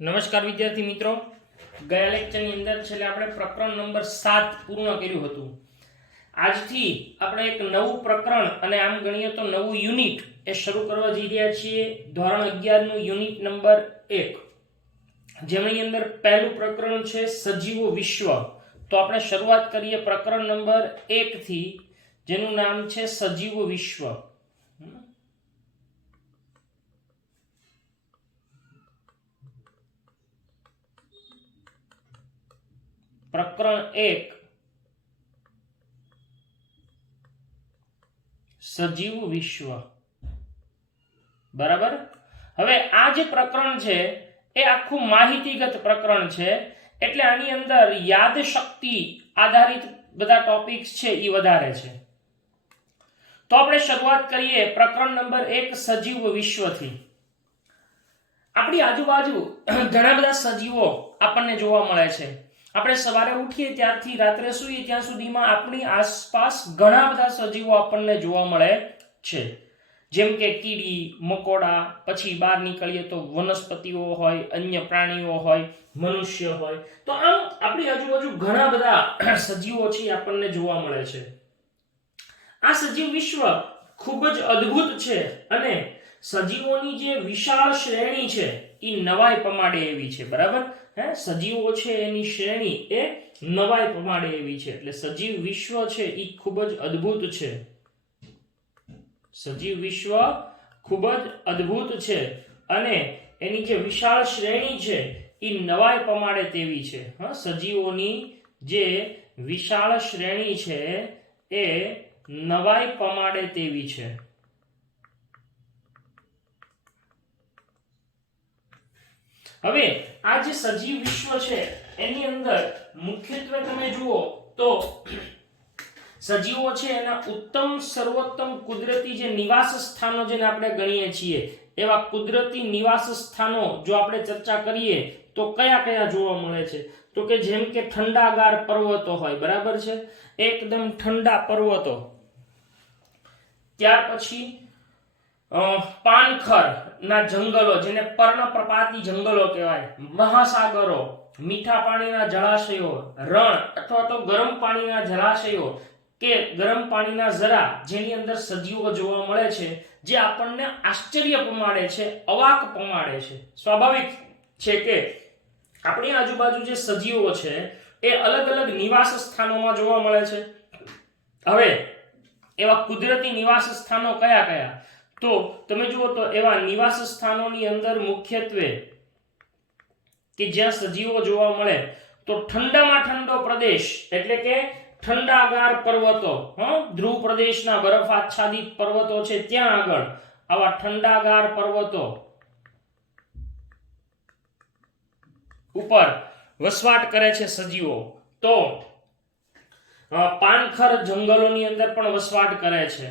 નમસ્કાર વિદ્યાર્થી મિત્રો, ગયા લેક્ચરની અંદર છેલ્લે આપણે પ્રકરણ નંબર 7 પૂર્ણ કર્યું હતું. આજથી આપણે એક નવું પ્રકરણ અને આમ ગણીએ તો નવું યુનિટ એ શરૂ કરવા જઈ રહ્યા છીએ. ધોરણ 11 નું યુનિટ નંબર 1, જેની અંદર પહેલું પ્રકરણ છે સજીવો વિશ્વ. તો આપણે શરૂઆત કરીએ પ્રકરણ નંબર 1 થી, જેનું નામ છે સજીવો વિશ્વ. પ્રકરણ 1 સજીવ વિશ્વ. બરાબર. હવે આ જે પ્રકરણ છે એ આખું માહિતીગત પ્રકરણ છે, એટલે આની અંદર યાદ શક્તિ આધારિત બધા ટોપિક્સ છે એ વધારે છે. તો આપણે શરૂઆત કરીએ પ્રકરણ નંબર 1 સજીવ વિશ્વથી. આપણી આજુબાજુ ઘણા બધા સજીવો આપણને જોવા મળે છે. આપણે સવારે ઉઠીએ ત્યારથી રાત્રે સૂઈએ ત્યાં સુધીમાં આપણી આસપાસ ઘણા બધા સજીવો આપણને જોવા મળે છે. જેમ કે કીડી, મકોડા, પછી બહાર નીકળીએ તો વનસ્પતિઓ હોય, અન્ય પ્રાણીઓ હોય, મનુષ્ય હોય. તો આમ આપણી આજુબાજુ ઘણા બધા સજીવો છે આપણને જોવા મળે છે. આ સજીવ વિશ્વ ખૂબ જ અદ્ભુત છે અને સજીવોની જે વિશાળ શ્રેણી છે એ નવાઈ પમાડે એવી છે. બરાબર. સજીવો છે એની શ્રેણી એ નવાઈ પમાડે એવી છે. એટલે સજીવ વિશ્વ છે એ ખૂબ જ અદ્ભુત છે. સજીવ વિશ્વ ખૂબ જ અદ્ભુત છે અને એની જે વિશાળ શ્રેણી છે એ નવાઈ પમાડે તેવી છે. સજીવોની જે વિશાળ શ્રેણી છે એ નવાઈ પમાડે તેવી છે. હવે આ જે સજીવ વિશ્વ છે એની અંદર મુખ્યત્વે તમે જુઓ તો સજીવો છે એના ઉત્તમ સર્વોત્તમ કુદરતી જે નિવાસ સ્થાનો જેને આપણે ગણીએ છીએ એવા કુદરતી નિવાસ સ્થાનો જો આપણે ચર્ચા કરીએ તો કયા કયા જોવા મળે છે? તો કે જેમ કે ઠંડાગાર પર્વતો હોય. બરાબર છે, એકદમ ઠંડા પર્વતો. ત્યાર પછી પાનખર ના જંગલો જેને પર્ણપ્રપાતી જંગલો કહેવાય, મહાસાગરો, મીઠા પાણીના જળાશયો, રણ અથવા તો ગરમ પાણીના જળાશયો કે ગરમ પાણીના ઝરા જેની અંદર સજીવો જોવા મળે છે, જે આપણને આશ્ચર્ય પમાડે છે, અવાક પમાડે છે. સ્વાભાવિક છે કે આપણી આજુબાજુ જે સજીવો છે એ અલગ અલગ નિવાસ સ્થાનોમાં જોવા મળે છે. હવે એવા કુદરતી નિવાસ સ્થાનો કયા કયા? તો તમે જુઓ તો એવા નિવાસ સ્થાનોની અંદર મુખ્યત્વે કે જ્યાં સજીવો જોવા મળે તો ઠંડામાં ઠંડો પ્રદેશ એટલે કે ઠંડાગાર પર્વતો, ધ્રુવ પ્રદેશના બરફ આચ્છાદિત પર્વતો છે ત્યાં આગળ આવા ઠંડાગાર પર્વતો ઉપર વસવાટ કરે છે સજીવો. તો પાનખર જંગલોની અંદર પણ વસવાટ કરે છે.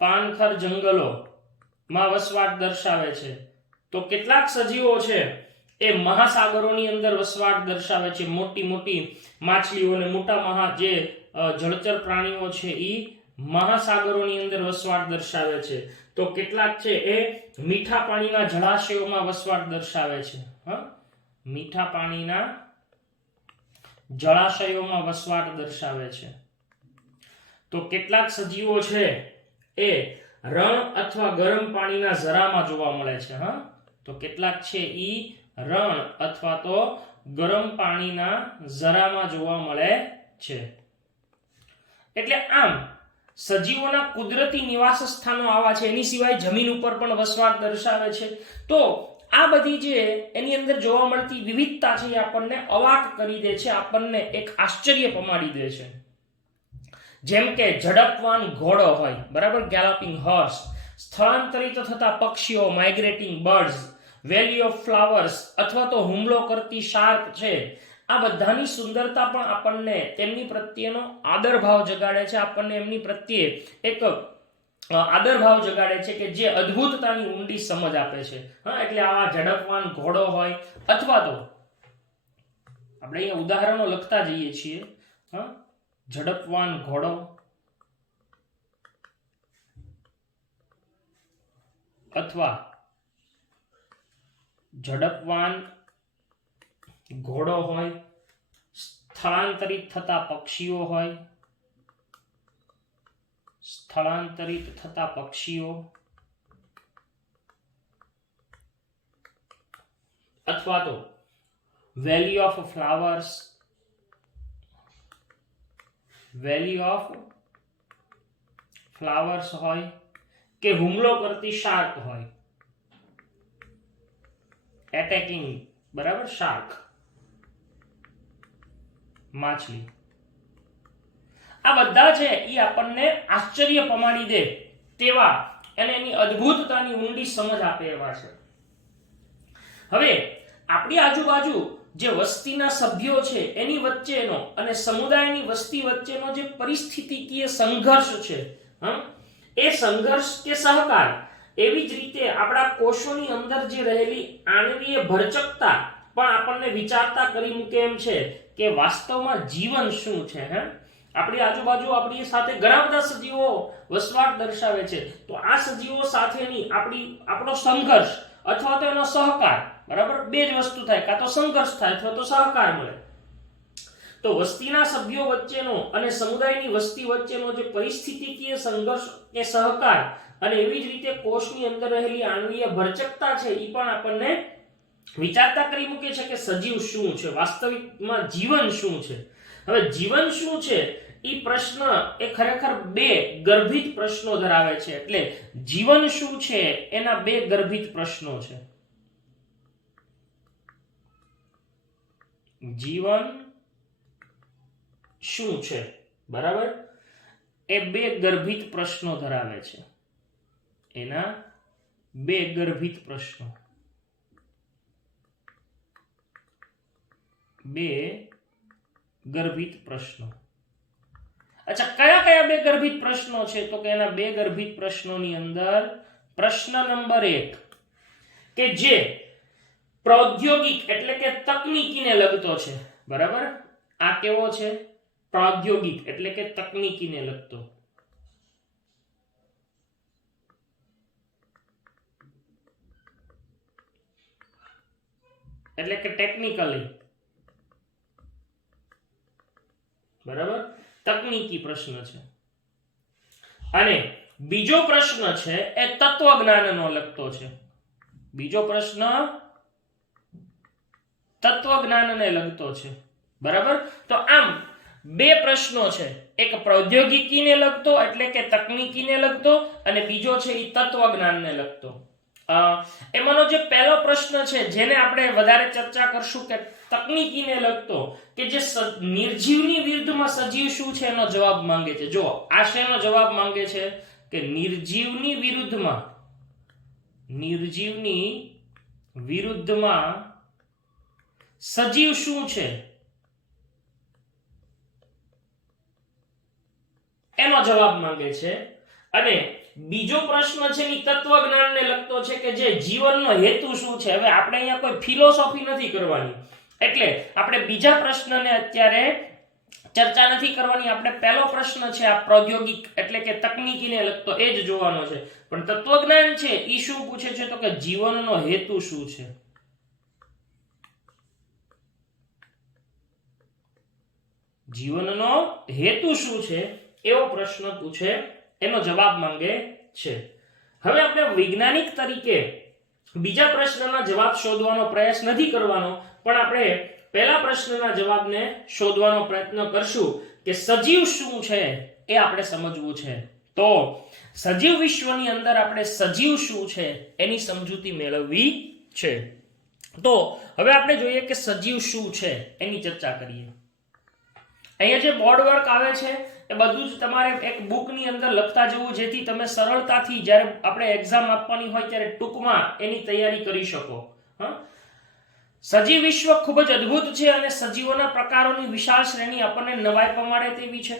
પાનખર જંગલોમાં વસવાટ દર્શાવે છે. તો કેટલાક સજીવો છે એ મહાસાગરોની અંદર વસવાટ દર્શાવે છે. મોટી મોટી માછલીઓ અને મોટા જે જળચર પ્રાણીઓ છે એ મહાસાગરોની અંદર વસવાટ દર્શાવે છે. તો કેટલાક છે એ મીઠા પાણીના જળાશયોમાં વસવાટ દર્શાવે છે. મીઠા પાણીના જળાશયોમાં વસવાટ દર્શાવે છે. તો કેટલાક સજીવો છે એ રણ અથવા ગરમ પાણીના ઝરામાં જોવા મળે છે. તો કેટલાક છે ઈ રણ અથવા તો ગરમ પાણીના ઝરામાં જોવા મળે છે. એટલે આમ સજીવોના કુદરતી નિવાસ સ્થાનો આવા છે. એની સિવાય જમીન ઉપર પણ વસવાટ દર્શાવે છે. તો આ બધી જે એની અંદર જોવા મળતી વિવિધતા છે એ આપણને અવાક કરી દે છે, આપણને એક આશ્ચર્ય પમાડી દે છે. જેમ કે ઝડપવાન ઘોડો હોય, બરાબર, ગેલોપિંગ હોર્સ, સ્થળાંતરિત થતા પક્ષીઓ, માઇગ્રેટિંગ બર્ડ્સ, વેલી ઓફ ફ્લાવર્સ અથવા તો હુમલો કરતી શાર્ક છે. આ બધાની સુંદરતા પણ આપણને તેમની પ્રત્યેનો આદર ભાવ જગાડે છે. આપણને એમની પ્રત્યે એક આદર ભાવ જગાડે છે કે જે અદ્ભુતતાની ઊંડી સમજ આપે છે. એટલે આવા ઝડપવાન ઘોડો હોય અથવા તો આપણે અહીંયા ઉદાહરણો લખતા જઈએ છીએ. ઝડપવાન ઘોડો અથવા ઝડપવાન ઘોડો હોય, સ્થળાંતરિત થતા પક્ષીઓ હોય, સ્થળાંતરિત થતા પક્ષીઓ, અથવા તો valley of flowers, valley of flowers હોય, કે હુમલો કરતી શાર્ક હોય, એટેકિંગ, બરાબર, શાર્ક, માછલી. આ બધા છે એ આપણને આશ્ચર્ય પમાડી દે તેવા અને એની અદ્ભુતતાની ઊંડી સમજ આપે એવા છે. હવે આપણી આજુબાજુ જે વસ્તીના સભ્યો છે એની વચ્ચેનો અને સમુદાયની વસ્તી વચ્ચેનો જે પરિસ્થિતિકીય સંઘર્ષ છે, એ સંઘર્ષ કે સહકાર, એવી જ રીતે આપણા કોષોની અંદર જે રહેલી આણવીય ભરચકતા પણ આપણને વિચારતા કરી મૂકે એમ છે કે વાસ્તવમાં જીવન શું છે. આપણી આજુબાજુ આપણી સાથે ઘણા બધા સજીવો વસવાટ દર્શાવે છે, તો આ સજીવો સાથેની આપણો સંઘર્ષ અથવા તો એનો સહકાર, બરાબર, બે જ વસ્તુ થાય, કાં તો સંઘર્ષ થાય અથવા તો સહકાર મળે. તો વસ્તીના સભ્યો વચ્ચેનો અને સમુદાયની વસ્તી વચ્ચેનો જે પરિસ્થિતિકીય સંઘર્ષ કે સહકાર અને એવી જ રીતે કોષની અંદર રહેલી આણવીય ભરચકતા છે, એ પણ આપણને વિચારતા કરી મૂકે છે કે સજીવ શું છે, વાસ્તવિકમાં જીવન શું છે. હવે જીવન શું છે એ પ્રશ્ન એ ખરેખર બે ગર્ભિત પ્રશ્નો ધરાવે છે. એટલે જીવન શું છે એના બે ગર્ભિત પ્રશ્નો છે. જીવન શું છે, બરાબર, એ બે ગર્ભિત પ્રશ્નો ધરાવે છે. એના બે ગર્ભિત પ્રશ્નો, બે ગર્ભિત પ્રશ્નો. અચ્છા, કયા કયા બે ગર્ભિત પ્રશ્નો છે? તો કે એના બે ગર્ભિત પ્રશ્નોની અંદર પ્રશ્ન નંબર 1 કે જે પ્રૌદ્યોગિક એટલે કે તકનીકીને લગતો છે, બરાબર. આ કેવો છે? પ્રૌદ્યોગિક એટલે કે તકનીકીને લગતો. એટલે કે ટેકનિકલી, બરાબર, તકનીકી પ્રશ્ન છે. અને બીજો પ્રશ્ન છે એ તત્વજ્ઞાનનો લગતો છે. બીજો પ્રશ્ન તત્વજ્ઞાનને લગતો છે, બરાબર. તો આમ બે પ્રશ્નો છે, એક પ્રૌદ્યોગિકીને લગતો એટલે કે તકનીકીને લગતો, અને બીજો છે એ તત્વજ્ઞાનને લગતો. એમાંનો જે પહેલો પ્રશ્ન છે જેને આપણે વધારે ચર્ચા કરશું કે તકનીકીને લગતો, કે જે નિર્જીવની વિરુદ્ધમાં સજીવ શું છે એનો જવાબ માંગે છે. જો આ શેનો જવાબ માંગે છે કે નિર્જીવની વિરુદ્ધમાં સજીવ શું છે એનો જવાબ માંગે છે. અને બીજો પ્રશ્ન છે એ તત્વજ્ઞાનને લગતો છે કે જે જીવનનો હેતુ શું છે. હવે આપણે અહીંયા કોઈ ફિલોસોફી નથી કરવાની, એટલે આપણે બીજા પ્રશ્નને અત્યારે ચર્ચા નથી કરવાની. આપણે પહેલો પ્રશ્ન છે આ પ્રૌદ્યોગિક એટલે કે તકનીકીને લગતો, એ જ જોવાનો છે. પણ તત્વજ્ઞાન છે એ શું પૂછે છે તો કે જીવનનો હેતુ શું છે. જીવનનો હેતુ શું છે એવો પ્રશ્ન પૂછે, એનો જવાબ માંગે છે. હવે આપણે વૈજ્ઞાનિક તરીકે બીજા પ્રશ્નના જવાબ શોધવાનો પ્રયાસ નથી કરવાનો, પણ આપણે પહેલા પ્રશ્નના જવાબને શોધવાનો પ્રયત્ન કરશું કે સજીવ શું છે એ આપણે સમજવું છે. તો સજીવ વિશ્વની અંદર આપણે સજીવ શું છે એની સમજૂતી મેળવવી છે. તો હવે આપણે જોઈએ કે સજીવ શું છે એની ચર્ચા કરીએ. અહીંયા જે બોર્ડ વર્ક આવે છે એ બધું જ તમારે એક બુકની અંદર લખતા જવું, જેથી તમે સરળતાથી જ્યારે આપણે એક્ઝામ આપવાની હોય ત્યારે ટૂંકમાં એની તૈયારી કરી શકો. સજીવ વિશ્વ ખૂબ જ અદ્ભુત છે અને સજીવોના પ્રકારોની વિશાળ શ્રેણી આપણને નવાઈ પમાડે તેવી છે.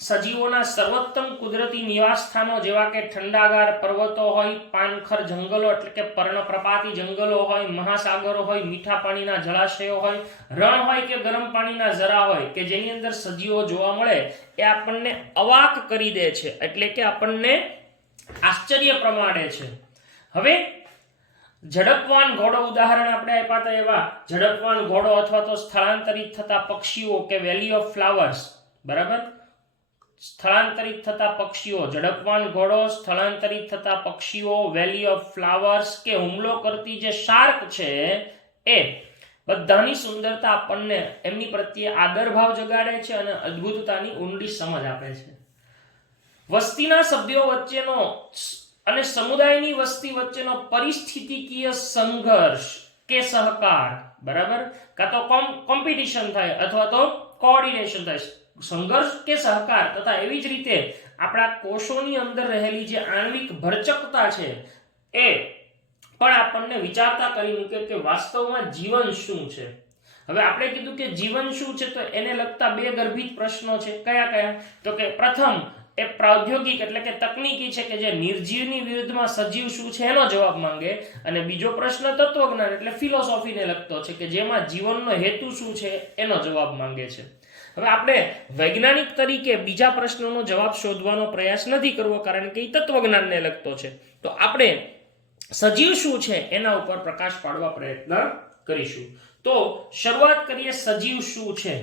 સજીવોના સર્વોત્તમ કુદરતી નિવાસ સ્થાનો જેવા કે ઠંડાગાર પર્વતો હોય, પાનખર જંગલો એટલે કે પર્ણપ્રપાતી જંગલો હોય, મહાસાગરો હોય, મીઠા પાણીના જળાશયો હોય, રણ હોય કે ગરમ પાણીના ઝરા હોય, કે જેની અંદર સજીવો જોવા મળે એ આપણને અવાક કરી દે છે, એટલે કે આપણને આશ્ચર્ય પ્રમાણે છે. હવે ઝડપવાન ઘોડો ઉદાહરણ આપણે આપ્યા હતા એવા ઝડપવાન ઘોડો અથવા તો સ્થળાંતરિત થતા પક્ષીઓ કે વેલી ઓફ ફ્લાવર્સ, બરાબર, સ્થળાંતરિત થતા પક્ષીઓ, ઝડપવાન ઘોડો, સ્થળાંતરિત થતા પક્ષીઓ, વેલી ઓફ ફ્લાવર્સ કે હુમલો કરતી જે શાર્ક છે એ બધાની સુંદરતા આપણને એમની પ્રત્યે આદરભાવ જગાડે છે અને અદ્ભુતતાની ઊંડી સમજ આપે છે. વસ્તીના સભ્યો વચ્ચેનો અને સમુદાયની વસ્તી વચ્ચેનો પરિસ્થિતિકીય સંઘર્ષ કે સહકાર, બરાબર, કાં તો કોમ્પિટિશન થાય અથવા તો કોઓર્ડિનેશન થાય, સંઘર્ષ કે સહકાર, તથા એવી જ રીતે આપણા કોષોની અંદર રહેલી જે આણ્વિક ભરચકતા છે એ પણ આપણને વિચારતા કરી મૂકે કે વાસ્તવમાં જીવન શું છે. હવે આપણે કીધું કે જીવન શું છે, તો એને લગતા બે ગર્ભિત પ્રશ્નો છે. કયા કયા? તો કે પ્રથમ એ પ્રાદ્યોગિક એટલે કે તકનીકી છે કે જે નિર્જીવની વિરુદ્ધમાં સજીવ શું છે એનો જવાબ માંગે, અને બીજો પ્રશ્ન તત્વજ્ઞાન એટલે ફિલોસોફીને લગતો છે કે જેમાં જીવનનો હેતુ શું છે એનો જવાબ માંગે છે. હવે આપણે વૈજ્ઞાનિક તરીકે બીજા પ્રશ્નનો જવાબ શોધવાનો પ્રયાસ નથી કરવો કારણ કે એ તત્વજ્ઞાનને લગતો છે. તો આપણે સજીવ શું છે એના ઉપર પ્રકાશ પાડવા પ્રયત્ન કરીશું. તો શરૂઆત કરીએ સજીવ શું છે.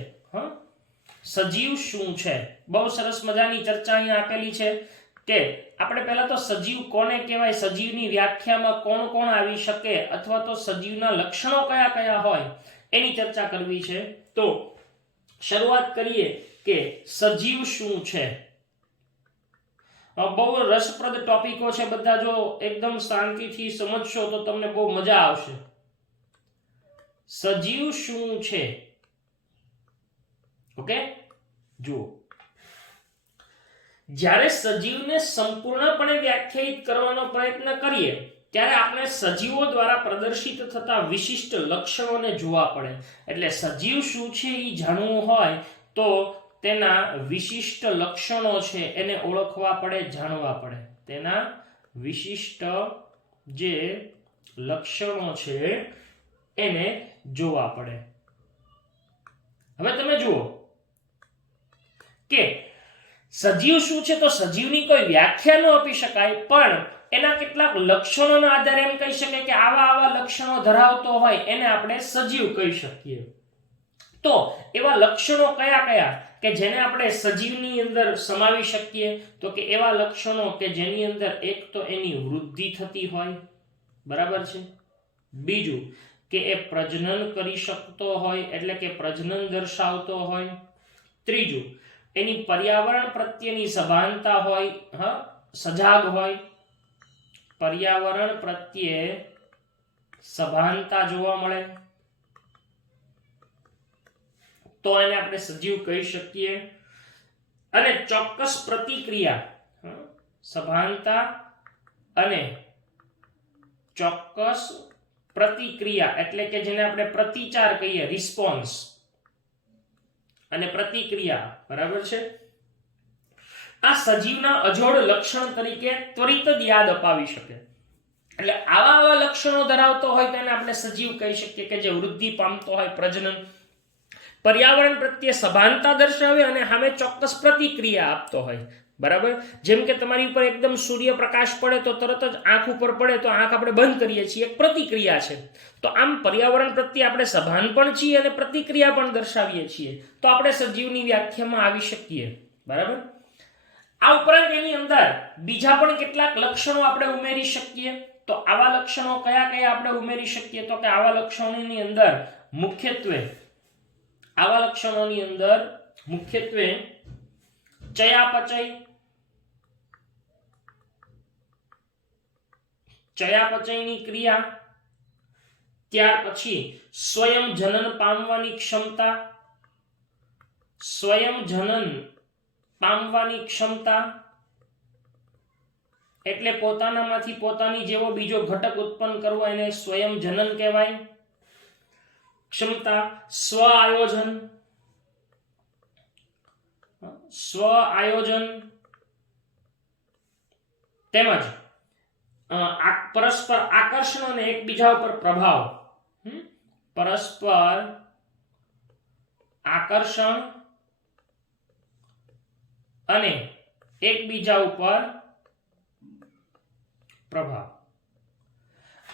સજીવ શું છે? બહુ સરસ મજાની ચર્ચા અહીંયા આપેલી છે કે આપણે પહેલા તો સજીવ કોને કહેવાય, સજીવની વ્યાખ્યામાં કોણ કોણ આવી શકે અથવા તો સજીવના લક્ષણો કયા કયા હોય એની ચર્ચા કરવી છે. તો શરૂઆત કરીએ કે સજીવ શું છે. બહુ રસપ્રદ ટોપિકો છે બધા, જો એકદમ શાંતિથી સમજશો તો તમને બહુ મજા આવશે. સજીવ શું છે? ઓકે, જુઓ, જ્યારે સજીવને સંપૂર્ણપણે વ્યાખ્યાયિત કરવાનો પ્રયત્ન કરીએ ત્યારે આપણે સજીવો દ્વારા પ્રદર્શિત થતા વિશિષ્ટ લક્ષણોને જોવા પડે. એટલે સજીવ શું છે એ જાણવું હોય તો તેના વિશિષ્ટ લક્ષણો છે એને ઓળખવા પડે, જાણવા પડે. તેના વિશિષ્ટ જે લક્ષણો છે એને જોવા પડે. હવે તમે જુઓ કે સજીવ શું છે, તો સજીવની કોઈ વ્યાખ્યા ન આપી શકાય, પણ એના કેટલાક લક્ષણોના આધારે એમ કહી શકાય કે આવા આવા લક્ષણો ધરાવતો હોય એને આપણે સજીવ કહી શકીએ. તો એવા લક્ષણો કયા કયા કે જેને આપણે સજીવની અંદર સમાવી શકીએ? તો કે એવા લક્ષણો કે જેની અંદર એક તો એની વૃદ્ધિ થતી હોય, બરાબર છે, બીજું કે એ પ્રજનન કરી શકતો હોય એટલે કે પ્રજનન દર્શાવતો હોય, ત્રીજું એની પર્યાવરણ પ્રત્યેની સભાનતા હોય, સજાગ હોય, પર્યાવરણ પ્રત્યે સભાનતા જોવા મળે તો એને આપણે સજીવ કહી શકીએ. અને ચોક્કસ પ્રતિક્રિયા, સભાનતા અને ચોક્કસ પ્રતિક્રિયા એટલે કે જેને આપણે પ્રતિચાર કહીએ, રિસ્પોન્સ અને પ્રતિક્રિયા, બરાબર છે. આ સજીવના અજોડ લક્ષણ તરીકે ત્વરિત જ યાદ અપાવી શકે. એટલે આવા આવા લક્ષણો ધરાવતો હોય તેને આપણે સજીવ કહી શકીએ કે જે વૃદ્ધિ પામતો હોય, પ્રજનન, પર્યાવરણ પ્રત્યે સભાનતા દર્શાવે અને સામે ચોક્કસ પ્રતિક્રિયા આપતો હોય, બરાબર. જેમ કે તમારી ઉપર એકદમ સૂર્યપ્રકાશ પડે તો તરત જ આંખ ઉપર પડે તો આંખ આપણે બંધ કરીએ છીએ, એક પ્રતિક્રિયા છે. તો આમ પર્યાવરણ પ્રત્યે આપણે સભાન પણ છીએ અને પ્રતિક્રિયા પણ દર્શાવીએ છીએ, તો આપણે સજીવની વ્યાખ્યામાં આવી શકીએ, બરાબર. આ ઉપરાંત એની અંદર બીજા પણ કેટલાક લક્ષણો આપણે ઉમેરી શકીએ. તો આવા લક્ષણો કયા કયા આપણે ઉમેરી શકીએ? તો કે આવા લક્ષણોની અંદર મુખ્યત્વે ચયાપચયની ક્રિયા, ત્યાર પછી સ્વયં જનન પામવાની ક્ષમતા, એટલે પોતાનામાંથી પોતાની જેવો બીજો ઘટક ઉત્પન્ન કરવો એને સ્વયં જનન કહેવાય. ક્ષમતા, સ્વ આયોજન તેમજ પરસ્પર આકર્ષણ અને એકબીજા ઉપર પ્રભાવ. પરસ્પર આકર્ષણ અને એકબીજા ઉપર પ્રભાવ.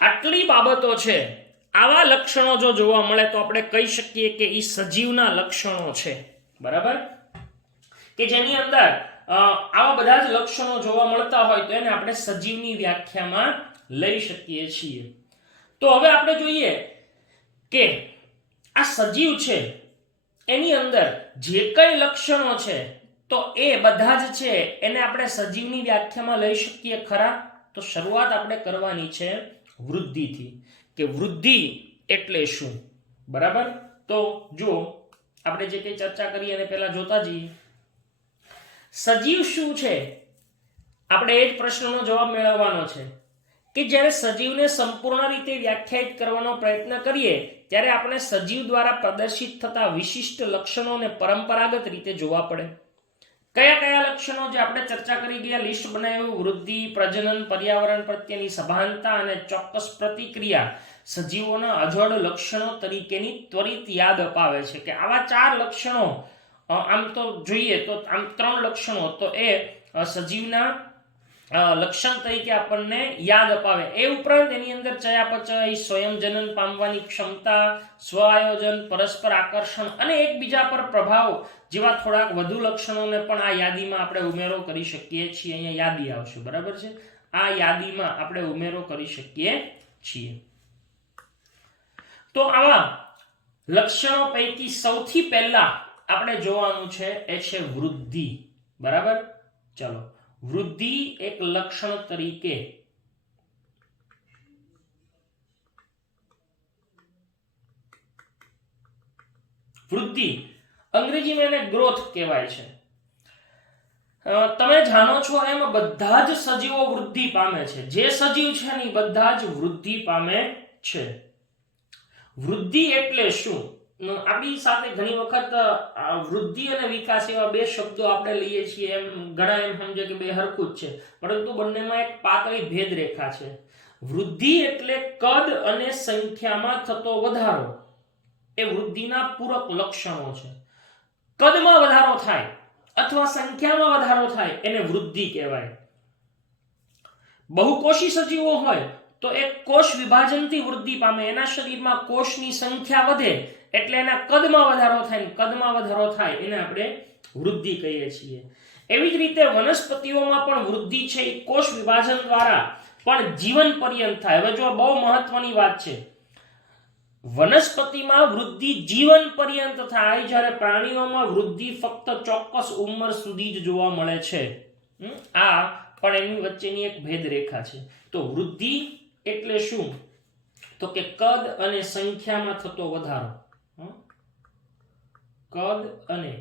આટલી બાબતો છે, આવા લક્ષણો જો જોવા મળે તો આપણે કહી શકીએ કે એ સજીવના લક્ષણો છે. બરાબર, કે જેની અંદર આવા બધા જ લક્ષણો જોવા મળતા હોય તો એને આપણે સજીવની વ્યાખ્યામાં લઈ શકીએ છીએ. તો હવે આપણે જોઈએ કે આ સજીવ છે એની અંદર જે કઈ લક્ષણો છે તો એ બધા જ છે એને આપણે સજીવની વ્યાખ્યામાં લઈ શકીએ ખરા? તો શરૂઆત આપણે કરવાની છે વૃદ્ધિથી, કે વૃદ્ધિ એટલે શું. બરાબર, તો જો આપણે જે કઈ ચર્ચા કરી એને પહેલા જોતા જઈએ. સજીવ શું છે? આપણે એ જ પ્રશ્નનો જવાબ મેળવવાનો છે કે જ્યારે સજીવને સંપૂર્ણ રીતે વ્યાખ્યાયિત કરવાનો પ્રયત્ન કરીએ ત્યારે આપણે સજીવ દ્વારા પ્રદર્શિત થતા વિશિષ્ટ લક્ષણોને પરંપરાગત રીતે જોવા પડે. કયા કયા લક્ષણો જે આપણે ચર્ચા કરી ગયા, લિસ્ટ બનાવ્યું: વૃદ્ધિ, પ્રજનન, પર્યાવરણ પ્રત્યેની સભાનતા અને ચોક્કસ પ્રતિક્રિયા સજીવોના અજોડ લક્ષણો તરીકેની ત્વરિત યાદ અપાવે છે. કે આવા 4 લક્ષણો આમ તો જોઈએ તો આમ 3 લક્ષણો તો એ સજીવના લક્ષણ તરીકે આપણને યાદ અપાવે. એ ઉપરાંત એની અંદર ચયાપચય, સ્વયંજનન પામવાની ક્ષમતા, સ્વ આયોજન, પરસ્પર આકર્ષણ અને એકબીજા પર પ્રભાવ જેવા થોડાક વધુ લક્ષણોને પણ આ યાદીમાં આપણે ઉમેરો કરી શકીએ છીએ. અહીંયા યાદી આવશે. બરાબર છે, આ યાદીમાં આપણે ઉમેરો કરી શકીએ છીએ. તો આવા લક્ષણો પૈકી સૌથી પહેલા આપણે જોવાનું છે એ છે વૃદ્ધિ. બરાબર, ચલો, વૃદ્ધિ એક લક્ષણ તરીકે વૃદ્ધિ અંગ્રેજીમાં એને ગ્રોથ કહેવાય છે. તમે જાણો છો એમ બધા જ સજીવો વૃદ્ધિ પામે છે. જે સજીવ છે ને બધા જ વૃદ્ધિ પામે છે. વૃદ્ધિ એટલે શું? આપણી સાથે ઘણી વખત વૃદ્ધિ અને વિકાસ એવા બે શબ્દો આપણે લઈએ છીએ, એમ ઘણા એમ સમજે કે બે હરખું જ છે, પરંતુ બંનેમાં એક પાતળી ભેદ રેખા છે. વૃદ્ધિ એટલે કદ અને સંખ્યામાં થતો વધારો, એ વૃદ્ધિના પૂરક લક્ષણો છે. કદમાં વધારો થાય અથવા સંખ્યામાં વધારો થાય એને વૃદ્ધિ કહેવાય. બહુકોષી સજીવો હોય તો એક કોષ વિભાજનથી વૃદ્ધિ પામે, એના શરીરમાં કોષની સંખ્યા વધે એટલે એના કદમાં વધારો થાય, કદમાં વધારો થાય એને આપણે વૃદ્ધિ કહીએ છીએ. એવી જ રીતે વનસ્પતિઓમાં પણ વૃદ્ધિ છે એ કોષ વિભાજન દ્વારા પણ જીવન પર્યંત થાય. હવે જો બહુ મહત્વની વાત છે, વનસ્પતિમાં વૃદ્ધિ જીવન પર્યંત થાય, જ્યારે પ્રાણીઓમાં વૃદ્ધિ ફક્ત ચોક્કસ ઉંમર સુધી જ જોવા મળે છે. આ પણ એની વચ્ચેની એક ભેદ રેખા છે. તો વૃદ્ધિ એટલે શું? તો કે કદ અને સંખ્યામાં થતો વધારો. કદ અને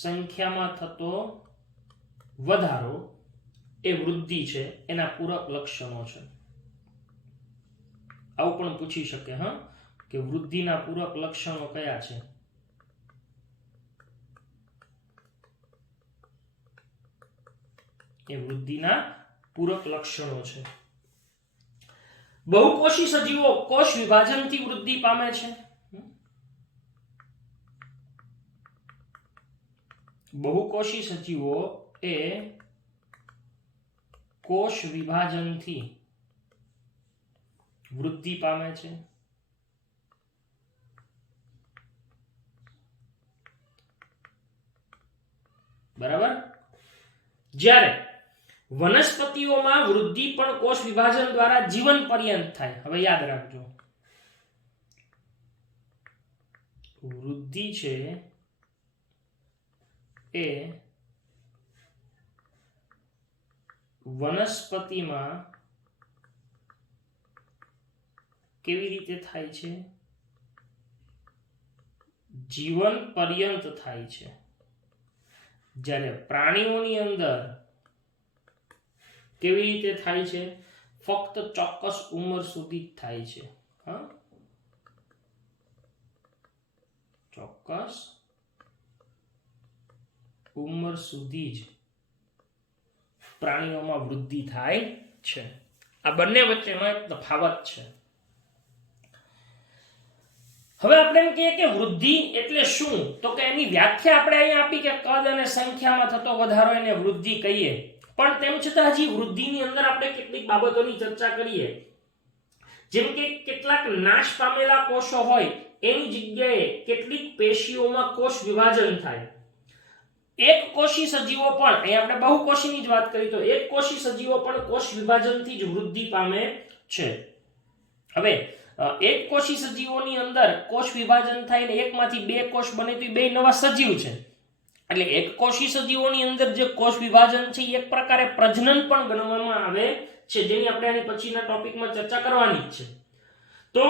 સંખ્યામાં થતો વધારો એ વૃદ્ધિ છે, એના પૂરક લક્ષણો છે. આવું પણ પૂછી શકે કે વૃદ્ધિના પૂરક લક્ષણો કયા છે? એ વૃદ્ધિના પૂરક લક્ષણો છે. બહુકોષી સજીવો કોષ વિભાજનથી વૃદ્ધિ પામે છે. બહુકોષી સજીવો એ કોષ વિભાજનથી વૃદ્ધિ પામે છે. બરાબર, જ્યારે વનસ્પતિઓમાં વૃદ્ધિ પણ કોષ વિભાજન દ્વારા જીવન પર્યંત થાય. હવે યાદ રાખજો, વૃદ્ધિ છે એ વનસ્પતિમાં કેવી રીતે થાય છે? જીવન પર્યંત થાય છે. જ્યારે પ્રાણીઓની અંદર કેવી રીતે થાય છે? ફક્ત ચોક્કસ ઉંમર સુધી થાય છે. ચોક્કસ ઉંમર સુધી જ પ્રાણીઓમાં વૃદ્ધિ થાય છે. આ બંને વચ્ચેનો એક તફાવત છે. હવે આપણે એમ કહીએ કે વૃદ્ધિ એટલે શું? તો કે એની વ્યાખ્યા આપણે અહીંયા આપી કે કદ અને સંખ્યામાં થતો વધારો એને વૃદ્ધિ કહીએ. પણ તેમ છતાં હજી વૃદ્ધિની અંદર આપણે કેટલીક બાબતોની ચર્ચા કરીએ, જેમ કે કેટલાક નાશ પામેલા કોષો હોય એની જગ્યાએ કેટલીક પેશીઓમાં કોષ વિભાજન થાય. એક કોષી સજીવો પણ, અહીં આપણે બહુકોષીની જ વાત કરી, તો એક કોષી સજીવો પણ કોષ વિભાજનથી જ વૃદ્ધિ પામે છે. હવે એક કોષી સજીવોની અંદર કોષ વિભાજન થાય ને એકમાંથી બે કોષ બને તો બે નવા સજીવ છે. એટલે એક કોષી સજીવોની અંદર જે કોષ વિભાજન છે એક પ્રકારે પ્રજનન પણ ગણવામાં આવે છે, જેની આપણે આની પછીના ટોપિકમાં ચર્ચા કરવાની જ છે. તો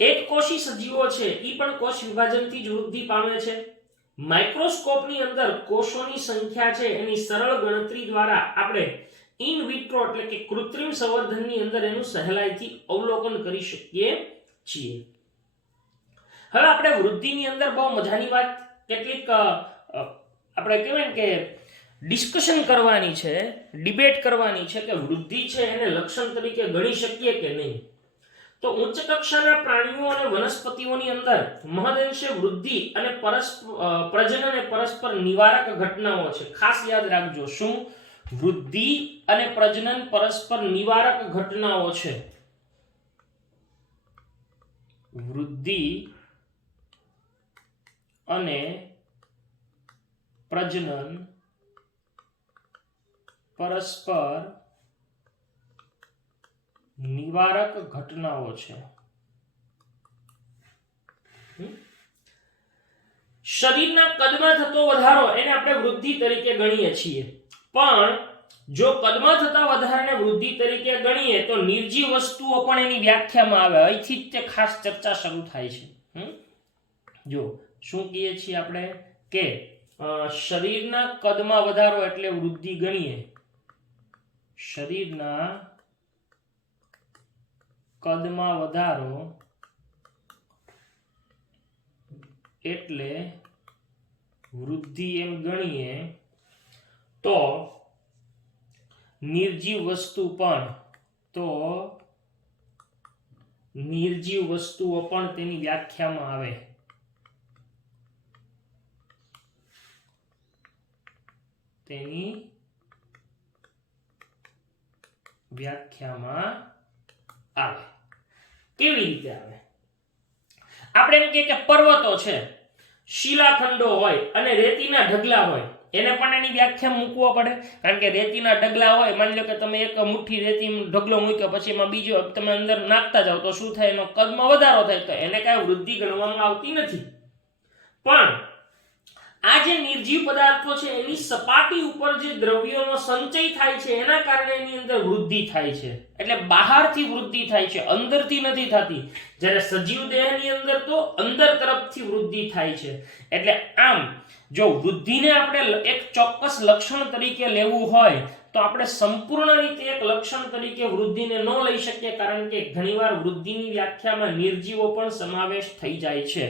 એક કોષી સજીવો છે એ પણ કોષ વિભાજનથી જ વૃદ્ધિ પામે છે. માઇક્રોસ્કોપની અંદર કોષોની સંખ્યા છે એની સરળ ગણતરી દ્વારા આપણે ઇન વિટ્રો એટલે કે કૃત્રિમ સંવર્ધનની અંદર એનું સહેલાઈથી અવલોકન કરી શકીએ છીએ. હવે આપણે વૃદ્ધિની અંદર બહુ મજાની વાત કેટલીક આપણે કહેવાય ને કે ડિસ્કશન કરવાની છે, ડિબેટ કરવાની છે કે વૃદ્ધિ છે એને લક્ષણ તરીકે ગણી શકીએ કે નહીં. તો ઉચ્ચ કક્ષાના પ્રાણીઓ અને વનસ્પતિઓની અંદર મહદઅંશે વૃદ્ધિ અને પ્રજનન અને પરસ્પર નિવારક ઘટનાઓ છે. ખાસ યાદ રાખજો, શું? વૃદ્ધિ અને પ્રજનન પરસ્પર નિવારક ઘટનાઓ છે. વૃદ્ધિ અને પ્રજનન પરસ્પર નિવારક ઘટનાઓ છે. શરીરના કદમાં થતો વધારો એને આપણે વૃદ્ધિ તરીકે ગણીએ છીએ. પણ જો કદમાં થતા વધારાને વૃદ્ધિ તરીકે ગણીએ તો નિર્જીવ વસ્તુઓ પણ એની વ્યાખ્યામાં આવે. અહીંથી જ તે ખાસ ચર્ચા શરૂ થાય છે. જો શું કહીએ છીએ આપણે કે શરીરના કદમાં વધારો એટલે વૃદ્ધિ ગણીએ. શરીરના કદમાં વધારો એટલે વૃદ્ધિ એમ ગણીએ તો નિર્જીવ વસ્તુઓ પણ તેની વ્યાખ્યામાં આવે. તેની વ્યાખ્યામાં આવે. કેવી રીતે આવે? આપણે એમ કે પર્વતો છે, શિલાખંડો હોય અને રેતીના ઢગલા હોય, એને પણ એની વ્યાખ્યા મૂકવો પડે. કારણ કે રેતીના ઢગલા હોય, માની લો કે તમે એક મુઠ્ઠી રેતી ઢગલો મૂક્યો, પછી એમાં બીજો તમે અંદર નાખતા જાઓ તો શું થાય? એનો કદમાં વધારો થાય. તો એને કાંઈ વૃદ્ધિ ગણવામાં આવતી નથી. પણ આ જે નિર્જીવ પદાર્થો છે એની સપાટી ઉપર જે દ્રવ્યોનો સંચય થાય છે એના કારણે એની અંદર વૃદ્ધિ થાય છે. એટલે બહારથી વૃદ્ધિ થાય છે, અંદરથી નથી થતી. જ્યારે સજીવ દેહની અંદર તો અંદર તરફથી વૃદ્ધિ થાય છે. એટલે આમ જો વૃદ્ધિને આપણે એક ચોક્કસ લક્ષણ તરીકે લેવું હોય તો આપણે સંપૂર્ણ રીતે એક લક્ષણ તરીકે વૃદ્ધિને ન લઈ શકીએ, કારણ કે ઘણીવાર વૃદ્ધિની વ્યાખ્યામાં નિર્જીવો પણ સમાવેશ થઈ જાય છે.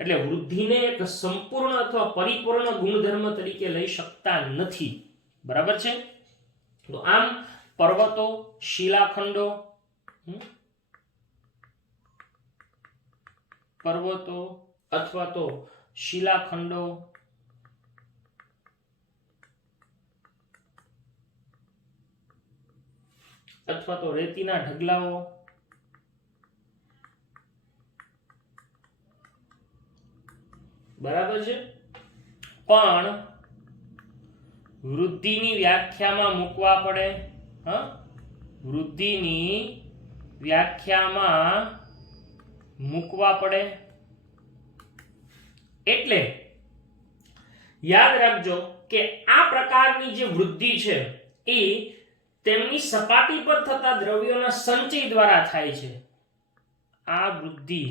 એટલે વૃદ્ધિને એક સંપૂર્ણ અથવા પરિપૂર્ણ ગુણધર્મ તરીકે લઈ શકતા નથી. બરાબર છે? તો આમ પર્વતો, શિલાખંડો, અથવા તો શિલાખંડો અથવા તો રેતીના ઢગલાઓ બરાબર છે, પણ વૃદ્ધિની વ્યાખ્યામાં મૂકવા પડે. વૃદ્ધિની વ્યાખ્યામાં મૂકવા પડે. એટલે યાદ રાખજો કે આ પ્રકારની જે વૃદ્ધિ છે એ તેમની સપાટી પર થતા દ્રવ્યોના સંચય દ્વારા થાય છે. આ વૃદ્ધિ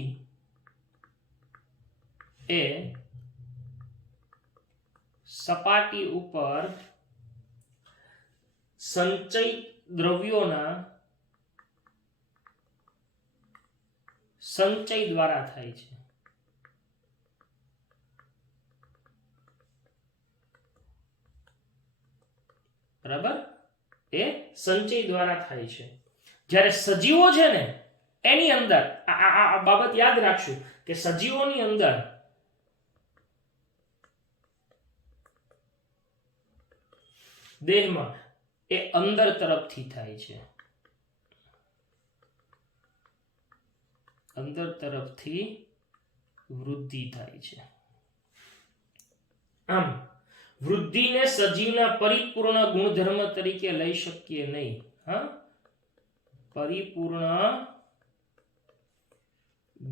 એ સપાટી ઉપર સંચય દ્રવ્યોના સંચય દ્વારા થાય છે. બરાબર? એ સંચય દ્વારા થાય છે. જ્યારે સજીવો છે ને એની અંદર આ બાબત યાદ રાખશું કે સજીવોની અંદર દેહમાં એ અંદર તરફથી થાય છે, અંદર તરફથી વૃદ્ધિ થાય છે. આમ વૃદ્ધિને સજીવના પરિપૂર્ણ ગુણધર્મ તરીકે લઈ શકીએ નહીં. હા, પરિપૂર્ણ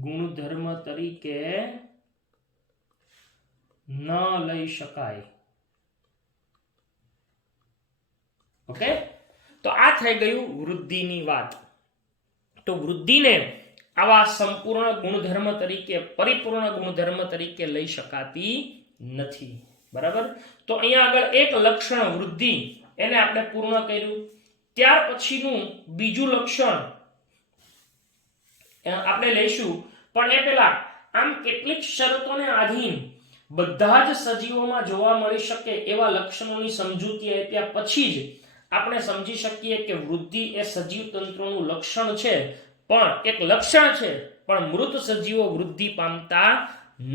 ગુણધર્મ તરીકે ન લઈ શકાય. ઓકે, તો આ થઈ ગયું વૃદ્ધિની વાત. તો વૃદ્ધિને આવા સંપૂર્ણ ગુણધર્મ તરીકે, પરિપૂર્ણ ગુણધર્મ તરીકે લઈ શકાતી નથી. બરાબર. તો અહીંયા આગળ એક લક્ષણ વૃદ્ધિ એને આપણે પૂર્ણ કર્યું. ત્યાર પછીનું બીજું લક્ષણ આપણે લઈશું, પણ એ પહેલા આમ કેટલીક શરતોને આધીન બધા જ સજીવોમાં જોવા મળી શકે એવા લક્ષણોની સમજૂતી આપ્યા પછી જ આપણે સમજી શકીએ કે વૃદ્ધિ એ સજીવ તંત્રનું લક્ષણ છે, પણ એક લક્ષણ છે, પણ મૃત સજીવો વૃદ્ધિ પામતા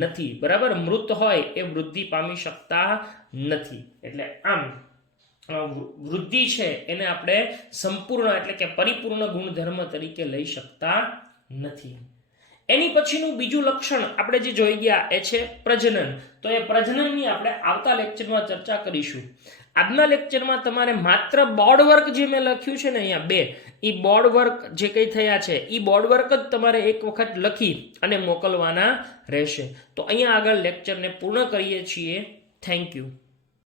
નથી. બરાબર, મૃત હોય એ વૃદ્ધિ પામી શકતા નથી. એટલે આમ વૃદ્ધિ છે એને આપણે સંપૂર્ણ એટલે કે પરિપૂર્ણ ગુણધર્મ તરીકે લઈ શકતા નથી. એની પછીનું બીજું લક્ષણ આપણે જે જોઈ ગયા એ છે પ્રજનન. તો એ પ્રજનનની આપણે આવતા લેક્ચરમાં ચર્ચા કરીશું. આજના લેક્ચરમાં તમારે માત્ર બોર્ડ વર્ક જે મેં લખ્યું છે ને અહીંયા 2, એ બોર્ડ વર્ક જે કંઈ થયા છે એ બોર્ડ વર્ક જ તમારે એક વખત લખી અને મોકલવાના રહેશે. તો અહીંયા આગળ લેક્ચરને પૂર્ણ કરીએ છીએ. Thank you.